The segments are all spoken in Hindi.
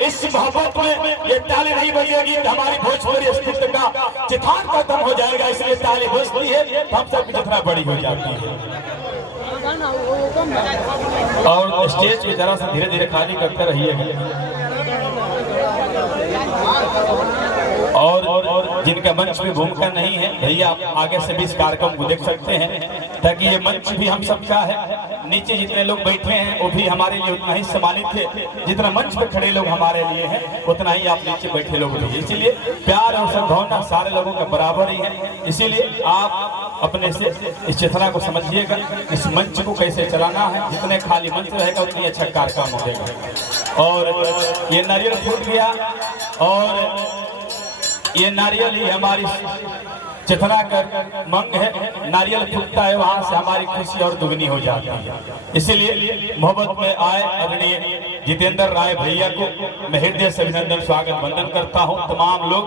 इस मोहब्बत में ये ताली नहीं बजेगी तो हमारी भोजपुरी अस्तित्व का चिथान खत्म हो जाएगा। इसलिए ताली बजती है हम सब जितना बड़ी हो जाती है। और स्टेज की जरा से धीरे धीरे खाली करते रहिएगा। और जिनका मंच में भूमिका नहीं है भैया आप आगे से भी इस कार्यक्रम को देख सकते हैं, ताकि ये मंच भी हम सबका है। नीचे जितने लोग बैठे हैं वो भी हमारे लिए उतना ही सम्मानित है जितना मंच पे खड़े लोग हमारे लिए हैं, उतना ही आप नीचे बैठे लोग भी। इसीलिए प्यार और सद्भावना सारे लोगों का बराबर ही है। इसीलिए आप अपने से इस चेतना को समझिएगा, इस मंच को कैसे चलाना है। जितने खाली मंच रहेगा उतनी अच्छा कार्यक्रम होगा। और ये नारियल फूट गया और ये नारियल ही हमारी चेतना कर मंग है। नारियल फूटता है वहां से हमारी खुशी और दुगनी हो जाती है। इसीलिए मोहब्बत में आए आदरणीय जितेंद्र राय भैया को मैं हृदय से अभिनंदन स्वागत वंदन करता हूं। तमाम लोग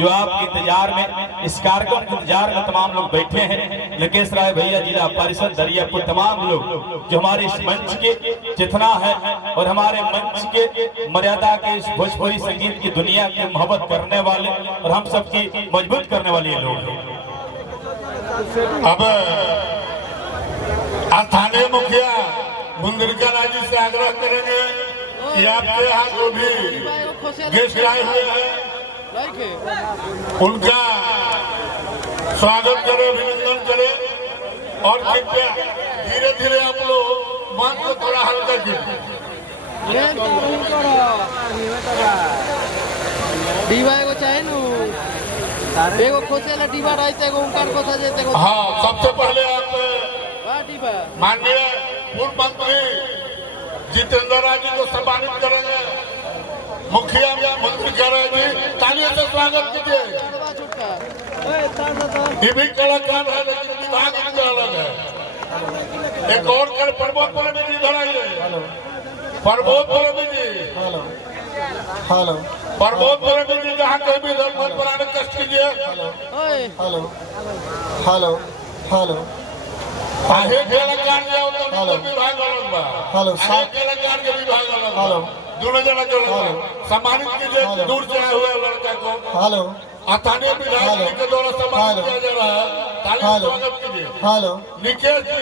जो आपके इंतजार में इस कार्यक्रम के इंतजार में तमाम लोग बैठे हैं, लकेश राय भैया जिला परिषद दरियापुर, तमाम लोग जो हमारे इस मंच के चेतना है और हमारे मंच के मर्यादा के इस भोजपुरी संगीत की दुनिया की मोहब्बत करने वाले और हम सबकी मजबूत करने वाले लोग हैं। अब स्थानीय मुखिया मुंदरिका राजी से आग्रह करेंगे कि आपके यहाँ जो भी गेस्ट आए हुए हैं उनका स्वागत करें, अभिनंदन करें और कृपया धीरे धीरे आप लोग मन को थोड़ा हल्का कीजिए। एगो खोसेला डीबा रहते एगो उनकार कोसा जेते को। हाँ, सबसे पहले आप माननीय पूर्व मंत्री जितेंद्र राय जी को सम्मानित करेंगे। मुखिया मंत्री कह रहे जी, तालियों से स्वागत कीजिए। ये भी कलाकार है लेकिन विभाग इनका अलग है। एक और कर प्रमोद प्रेमी जी इधर आइए। प्रमोद प्रेमी जी, हेलो हेलो प्रमोद प्रेमी जी जहाँ कहीं भी इधर मत बनाने कष्ट कीजिए। हेलो हेलो हेलो आहे कलाकार जाओ तो विभाग अलग बा। हेलो आहे कलाकार के विभाग अलग बा। हेलो दोनों जना के सम्मानित कीजिए दूर से आए हुए लड़का को। हेलो स्थानीय विधायक जी के द्वारा सम्मानित किया जा रहा है। तालियों से स्वागत कीजिए। हेलो निकेश जी,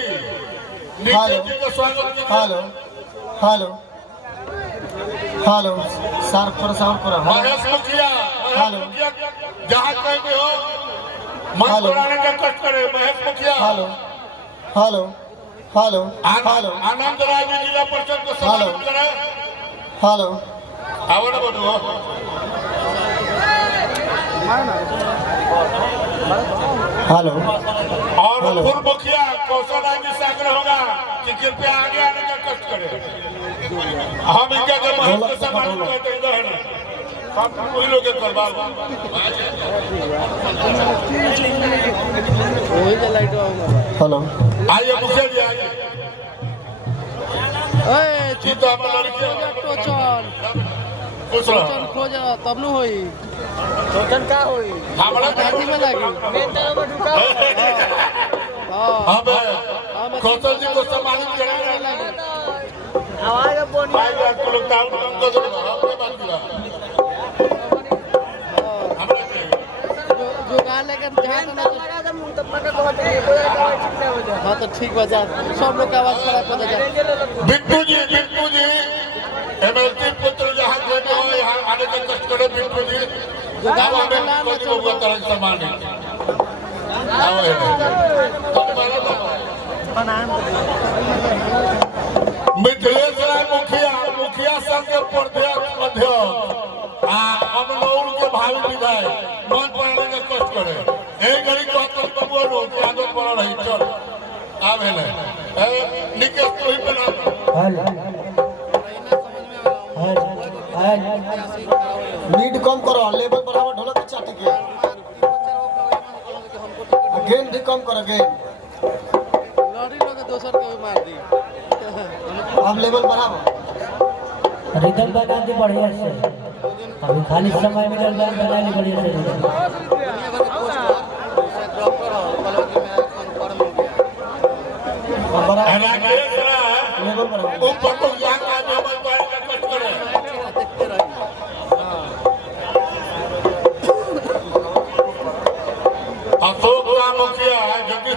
निकेश जी का स्वागत कीजिए। हेलो हेलो हेलो सर पर सर पर महेश मुखिया, हेलो जहाँ कहीं भी हो मन बनाने का कष्ट करे। महेश मुखिया, हेलो हेलो हेलो हेलो आनंद राय जी जिला परिषद को सम्मानित करे। हेलो आवड़ बोलो। हेलो और पूर्व मुखिया कौशल राय जी से आग्रह होगा कि कृपया आगे आने का कष्ट करें। हम इनका अगर महत्व को सम्मानित करते हैं हम कोई लोग करवा। हेलो आइए मुखिया जी, आइए। जी तो आप लड़के खुश रहो। खोजा तब न होई का होई हमारा शादी में लगी। अब कौशल जी को सम्मानित करेंगे। आवाज बोल भाई बात को लोग काम कर दो। आपने बात किया जो गा लेकर जहाँ हाँ तो ठीक बजा सब लोग का आवाज खराब हो जाए। बिट्टू जी एमएलसी पुत्र जहाँ गए हो यहाँ आने का कष्ट करे। बिट्टू जी तरह सम्मानित मिथिलेश राय मुखिया संघ के प्रदेश अध्यक्ष अमनौर के भावी विधायक मन पढ़ने का कष्ट करे। यही गली को बोलो कि आदत पड़ रही चल आवे निकेश तो ही बना लीड कम करो, लेवल बढ़ाओ, ढोलक चाट के गेन भी कम करो। गेन लड़ी लोग दोसर के भी मार दी। अब लेवल बढ़ाओ, रिदम बना दे बढ़िया से। अभी खाली समय में बना ले बढ़िया से। लेवल बढ़ाओ। ऊपर तो यहाँ का कष्ट करे।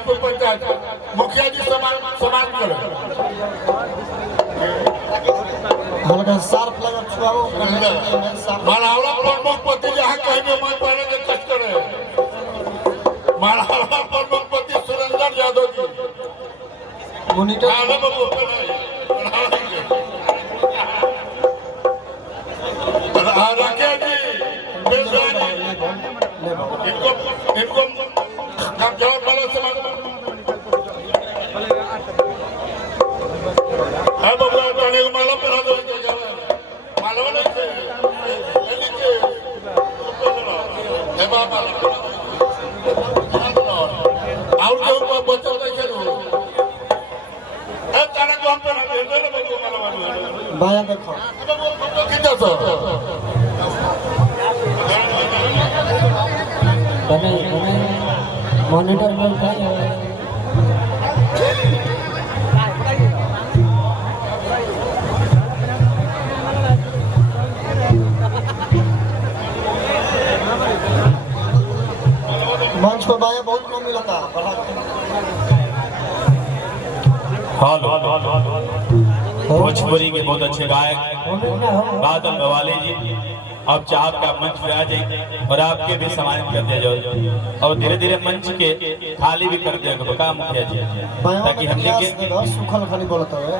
हमीरपुर पंचायत मुखिया जी समाप्त करें। हल्का सार्फ लगा छुआओ मालावड़ा प्रमुख पति जहाँ कहीं भी मन पहने के कष्ट करे। मालावड़ा प्रमुख पति सुरेंद्र यादव जी मॉनिटर राकेश जी इनको कमजोर वालों से माला पहना दो मालवा नहीं और जो बच्चों नहीं चलो तारा को हम पहना दे बाया देखो कितना सो बने मॉनिटर में उठाया मंच पर बाया बहुत कम मिला था हेलो भोजपुरी के बहुत अच्छे गायक बादल बवाले जी, अब चाहत का मंच पे आ जाए और आपके भी सम्मानित कर दिया जाए और धीरे धीरे मंच के खाली भी कर दिया बका मुखिया जी, ताकि हमने के सुखल खाली बोलता है।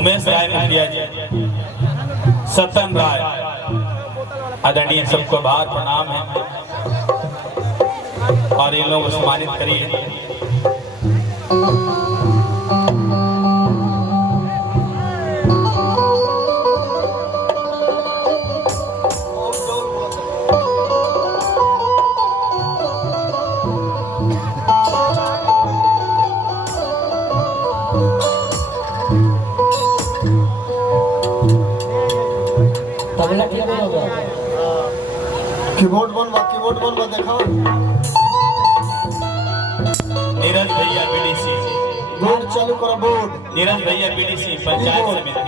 उमेश राय मुखिया जी, सतन राय आदरणीय, सबको बाहर प्रणाम है और इन लोगों को सम्मानित करिए। तबला ठीक होगा कीबोर्ड बनवा देखो नीरज भैया बीडीसी, बोर्ड चालू करो बोर्ड नीरज भैया बीडीसी पंचायत समिति।